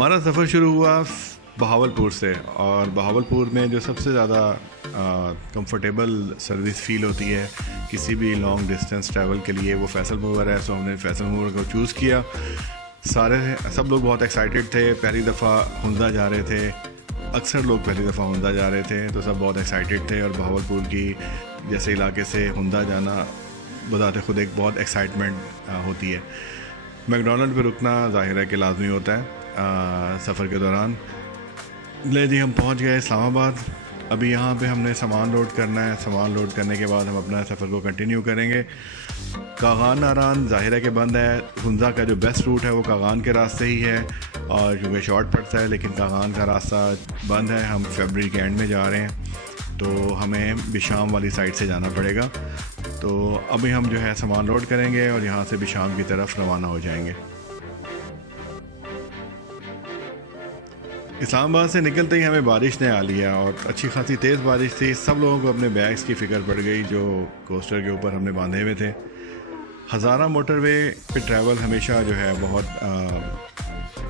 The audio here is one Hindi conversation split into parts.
हमारा सफ़र शुरू हुआ बहावलपुर से, और बहावलपुर में जो सबसे ज़्यादा कंफर्टेबल सर्विस फ़ील होती है किसी भी लॉन्ग डिस्टेंस ट्रैवल के लिए वो फैसल मूवर है। सो हमने फैसल मूवर को चूज़ किया। सब लोग बहुत एक्साइटेड थे, पहली दफ़ा हुंदा जा रहे थे। अक्सर लोग पहली दफ़ा हुंदा जा रहे थे तो सब बहुत एक्साइटेड थे, और बहावलपुर की जैसे इलाके से हुंदा जाना बताते खुद एक बहुत एक्साइटमेंट होती है। मैकडॉनल्ड पे रुकना ज़ाहिर है कि लाजमी होता है सफ़र के दौरान। ले जी हम पहुंच गए इस्लामाबाद। अभी यहाँ पे हमने सामान लोड करना है। सामान लोड करने के बाद हम अपना सफ़र को कंटिन्यू करेंगे। कागान नारान ज़ाहिर है कि बंद है। हुंदा का जो बेस्ट रूट है वो कागान के रास्ते ही है, और क्योंकि शॉर्ट पड़ता है, लेकिन कागान का रास्ता बंद है। हम फरवरी के एंड में जा रहे हैं तो हमें बिशाम वाली साइड से जाना पड़ेगा। तो अभी हम जो है सामान लोड करेंगे और यहाँ से बिशाम की तरफ रवाना हो जाएंगे। इस्लामाबाद से निकलते ही हमें बारिश ने आ लिया, और अच्छी खासी तेज़ बारिश थी। सब लोगों को अपने बैग्स की फ़िक्र पड़ गई जो कोस्टर के ऊपर हमने बांधे हुए थे। हज़ारा मोटरवे पे ट्रैवल हमेशा जो है बहुत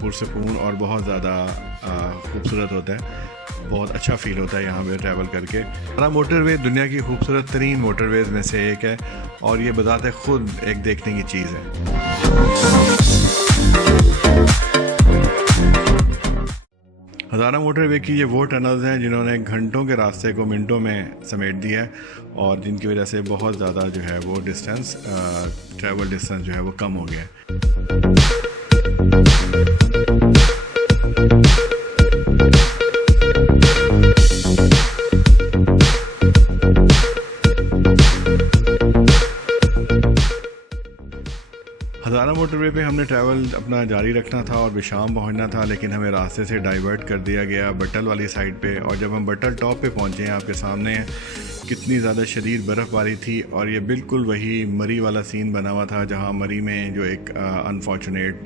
पुरसकून और बहुत ज़्यादा खूबसूरत होता है। बहुत अच्छा फ़ील होता है यहाँ पे ट्रैवल करके। हज़ारा मोटरवे दुनिया की खूबसूरत तरीन मोटरवेज़ में से एक है, और ये बताते ख़ुद एक देखने की चीज़ है। हज़ारा मोटरवे की ये वो टनल्स हैं जिन्होंने घंटों के रास्ते को मिनटों में समेट दिया है, और जिनकी वजह से बहुत ज़्यादा जो है वो डिस्टेंस ट्रैवल डिस्टेंस जो है वो कम हो गया है। हज़ारा मोटरवे पे हमने ट्रैवल अपना जारी रखना था और बिशाम पहुंचना था, लेकिन हमें रास्ते से डाइवर्ट कर दिया गया बटल वाली साइड पे। और जब हम बटल टॉप पे पहुंचे हैं, आपके सामने कितनी ज़्यादा शदीद बर्फ़बारी थी, और ये बिल्कुल वही मरी वाला सीन बना हुआ था जहां मरी में जो एक अनफॉर्चुनेट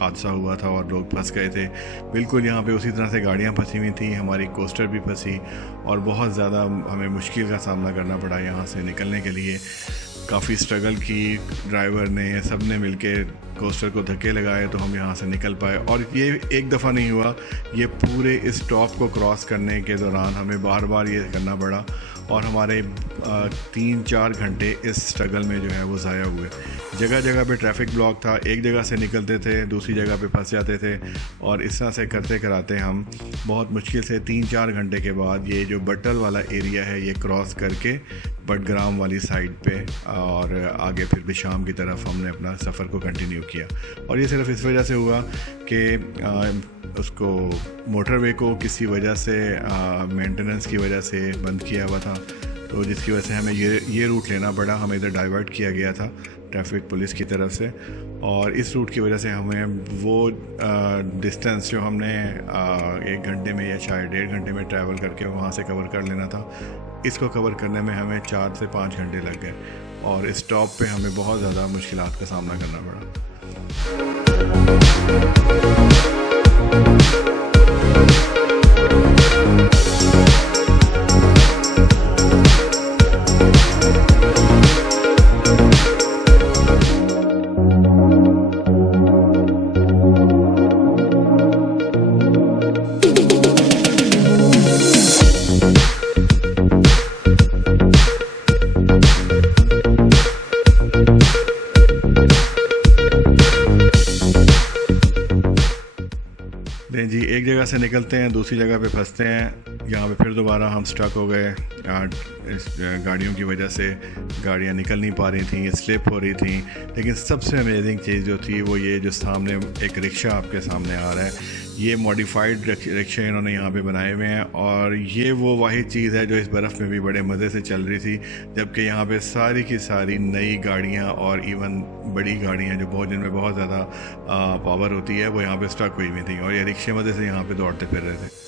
हादसा हुआ था और लोग फंस गए थे। बिल्कुल यहाँ पे उसी तरह से गाड़ियाँ फंसी हुई थी, हमारी कोस्टर भी फंसी, और बहुत ज़्यादा हमें मुश्किल का सामना करना पड़ा यहाँ से निकलने के लिए। काफ़ी स्ट्रगल की, ड्राइवर ने, सब ने मिलके कोस्टर को धक्के लगाए तो हम यहाँ से निकल पाए। और ये एक दफ़ा नहीं हुआ, ये पूरे इस टॉप को क्रॉस करने के दौरान हमें बार बार ये करना पड़ा, और हमारे 3-4 घंटे इस स्ट्रगल में जो है वो ज़ाया हुए। जगह जगह पे ट्रैफिक ब्लॉक था, एक जगह से निकलते थे दूसरी जगह पे फंस जाते थे, और इस तरह से करते कराते हम बहुत मुश्किल से 3-4 घंटे के बाद ये जो बटल वाला एरिया है ये क्रॉस करके बटग्राम वाली साइड पे और आगे फिर बिशाम की तरफ हमने अपना सफ़र को कंटिन्यू किया। और ये सिर्फ इस वजह से हुआ कि उसको मोटरवे को किसी वजह से मेंटेनेंस की वजह से बंद किया हुआ था, तो जिसकी वजह से हमें ये रूट लेना पड़ा। हमें इधर डाइवर्ट किया गया था ट्रैफिक पुलिस की तरफ से, और इस रूट की वजह से हमें वो डिस्टेंस जो हमने 1 घंटे में या शायद 1.5 घंटे में ट्रैवल करके वहाँ से कवर कर लेना था, इसको कवर करने में हमें 4 से 5 घंटे लग गए, और इस टॉप पे हमें बहुत ज़्यादा मुश्किलात का सामना करना पड़ा। जी एक जगह से निकलते हैं दूसरी जगह पे फंसते हैं, यहाँ पे फिर दोबारा हम स्टक हो गए। इस गाड़ियों की वजह से गाड़ियाँ निकल नहीं पा रही थी, स्लिप हो रही थी। लेकिन सबसे अमेजिंग चीज़ जो थी वो ये जो सामने एक रिक्शा आपके सामने आ रहा है, ये मॉडिफाइड रिक्शे इन्होंने यहाँ पे बनाए हुए हैं, और ये वो वाहिद चीज़ है जो इस बर्फ़ में भी बड़े मज़े से चल रही थी। जबकि यहाँ पे सारी की सारी नई गाड़ियाँ और इवन बड़ी गाड़ियाँ जो जिनमें बहुत ज़्यादा पावर होती है वो यहाँ पे स्टक हुई हुई थी, और ये रिक्शे मज़े से यहाँ पे दौड़ते फिर रहे थे।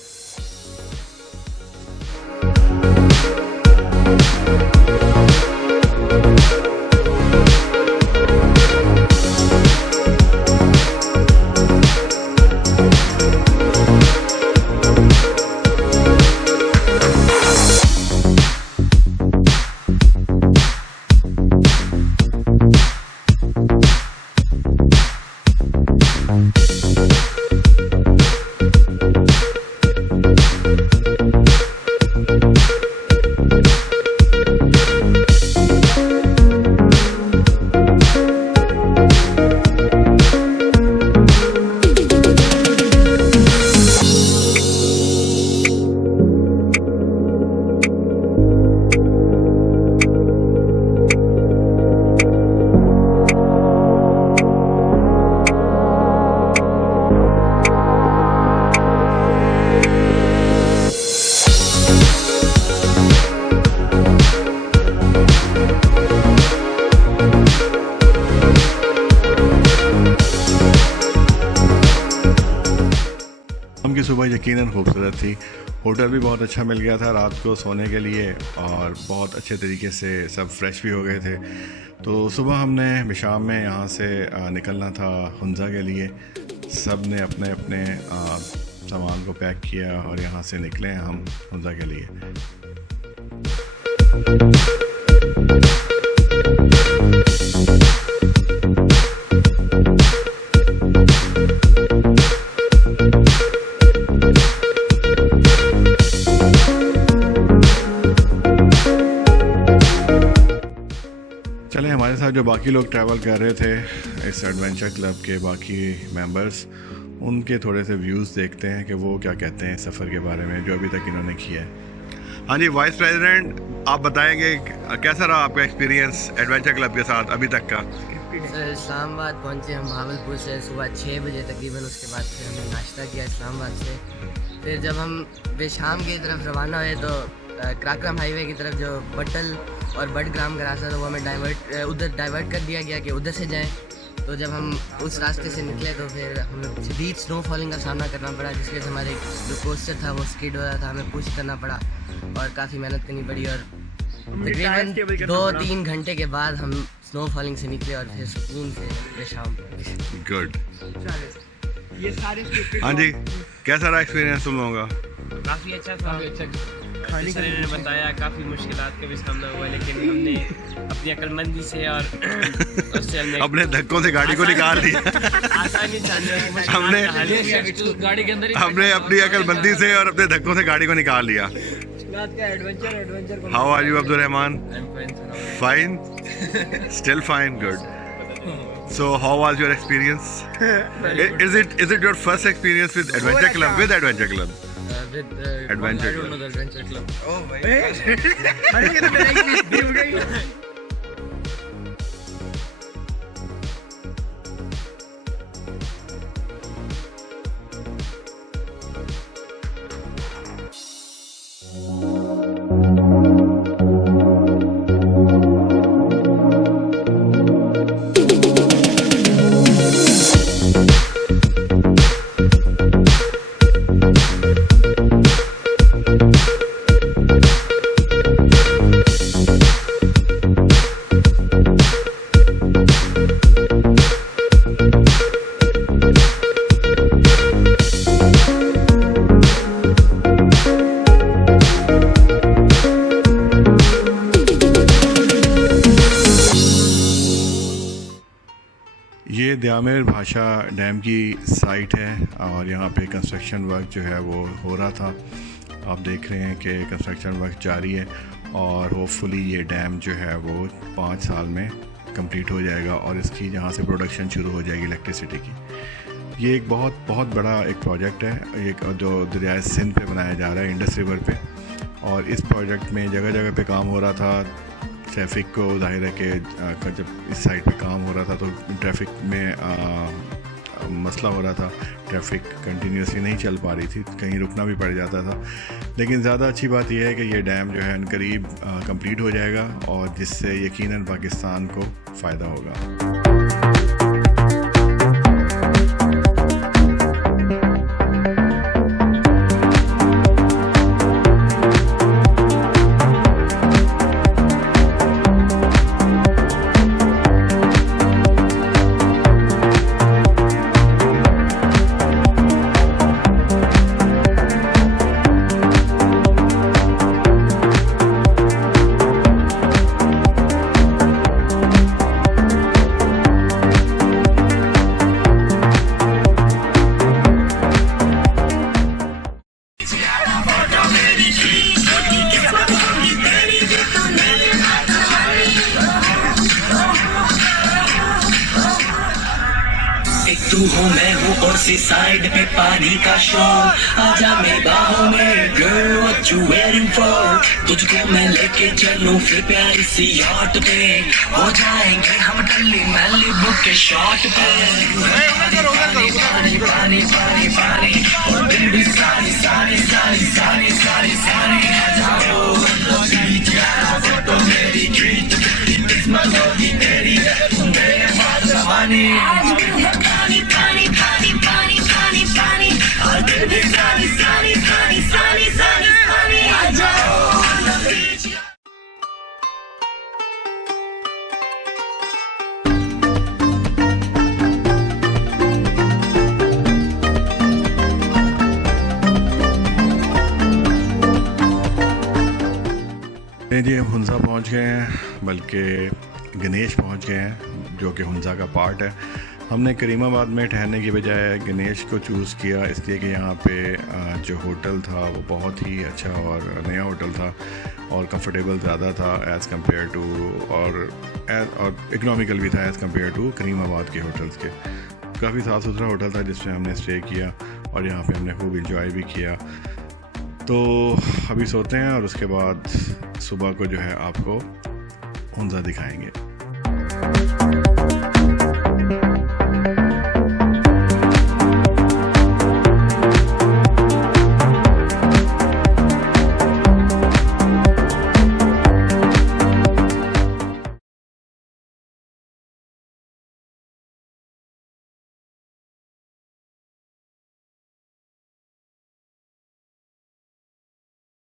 की सुबह यकीनन खूबसूरत थी। होटल भी बहुत अच्छा मिल गया था रात को सोने के लिए और बहुत अच्छे तरीके से सब फ्रेश भी हो गए थे। तो सुबह हमने बिशाम में यहाँ से निकलना था हुंज़ा के लिए। सब ने अपने अपने सामान को पैक किया और यहाँ से निकले हम हुंज़ा के लिए। चले हमारे साथ जो बाकी लोग ट्रैवल कर रहे थे इस एडवेंचर क्लब के बाकी मेंबर्स, उनके थोड़े से व्यूज़ देखते हैं कि वो क्या कहते हैं सफ़र के बारे में जो अभी तक इन्होंने किया है। हाँ जी, वाइस प्रेसिडेंट, आप बताएंगे कैसा रहा आपका एक्सपीरियंस एडवेंचर क्लब के साथ अभी तक का? सर इस्लामाबाद पहुँचे हम भावलपुर से सुबह 6 बजे तकरीबन। उसके बाद फिर हमने नाश्ता किया इस्लामाबाद से। फिर जब हम बेशाम की तरफ रवाना हुए तो कराक्रम हाईवे की तरफ जो बटल और बडग्राम का रास्ता था वो हमें उधर डाइवर्ट कर दिया गया कि उधर से जाएं। तो जब हम उस रास्ते से निकले तो फिर हमें शदीद स्नो फॉलिंग का सामना करना पड़ा, जिसके वजह से हमारे जो कोस्टर था वो स्किड हो रहा था, हमें पुश करना पड़ा और काफ़ी मेहनत करनी पड़ी। और तकरीबन 2-3 घंटे के बाद हम स्नो फॉलिंग से निकले और फिर सुकून से बेशाम। गुड। हाँ जी, कैसा रहा एक्सपीरियंस तुम लोगों का? काफ़ी अच्छा था। सर ने बताया काफ़ी मुश्किलात का भी सामना हुआ, लेकिन हमने अपनी अक्लमंदी से और उससे हमने अपने धक्कों से गाड़ी को निकाल दिया। आसानी हमने अपनी अक्लमंदी से और अपने धक्कों से गाड़ी को निकाल लिया। How are you Abdul Rahman? Fine, still fine, good. So how was your experience? Is it your first experience with Adventure Club? With Adventure Club? With Adventure I don't know the Adventure Club. Oh my God. ये द्यामेर भाषा डैम की साइट है और यहाँ पे कंस्ट्रक्शन वर्क जो है वो हो रहा था। आप देख रहे हैं कि कंस्ट्रक्शन वर्क जारी है और होपफुली ये डैम जो है वो 5 साल में कंप्लीट हो जाएगा और इसकी यहाँ से प्रोडक्शन शुरू हो जाएगी इलेक्ट्रिसिटी की। ये एक बहुत बड़ा एक प्रोजेक्ट है एक जो दरियाए सिंध पे बनाया जा रहा है, इंडस रिवर पे। और इस प्रोजेक्ट में जगह जगह पे काम हो रहा था। ट्रैफिक को जाहिर है कि जब इस साइड पे काम हो रहा था तो ट्रैफिक में मसला हो रहा था, ट्रैफिक कंटिन्यूसली नहीं चल पा रही थी, कहीं रुकना भी पड़ जाता था। लेकिन ज़्यादा अच्छी बात यह है कि ये डैम जो है करीब कंप्लीट हो जाएगा और जिससे यकीनन पाकिस्तान को फ़ायदा होगा। तू हो मैं हूँ और सी साइड पे पानी का शोर, आजा मेरी बाहों में girl what you waiting for। तुझको मैं लेके चलूं फिर प्यारी सी याट पे, हो जाएंगे हम दिल्ली मैलिबू के शॉट पे। पानी पानी पानी पानी पानी और दिल भी सारी सारी सारी सारी सारी सारी जाओ बीच यारा फोटो मेरी ट्रीट किस्मत होगी तेरी मेरे पास जवानी। पानी पानी पानी पानी पानी और दिल Sunny, sunny, sunny, sunny, sunny, sunny, आ जाओ on the beach. जी हम हुंजा पहुंच गए हैं, बल्कि गणेश पहुंच गए हैं जो कि हुंजा का पार्ट है। हमने करीमाबाद में ठहरने की बजाय गणेश को चूज़ किया इसलिए कि यहाँ पे जो होटल था वो बहुत ही अच्छा और नया होटल था और कंफर्टेबल ज़्यादा था एज़ कम्पेयर टू और इकनॉमिकल भी था एज़ कम्पेयर टू करीमाबाद के होटल्स के। काफ़ी साफ़ सुथरा होटल था जिसमें हमने स्टे किया और यहाँ पे हमने खूब इंजॉय भी किया। तो अभी सोते हैं और उसके बाद सुबह को जो है आपको हुंजा दिखाएंगे।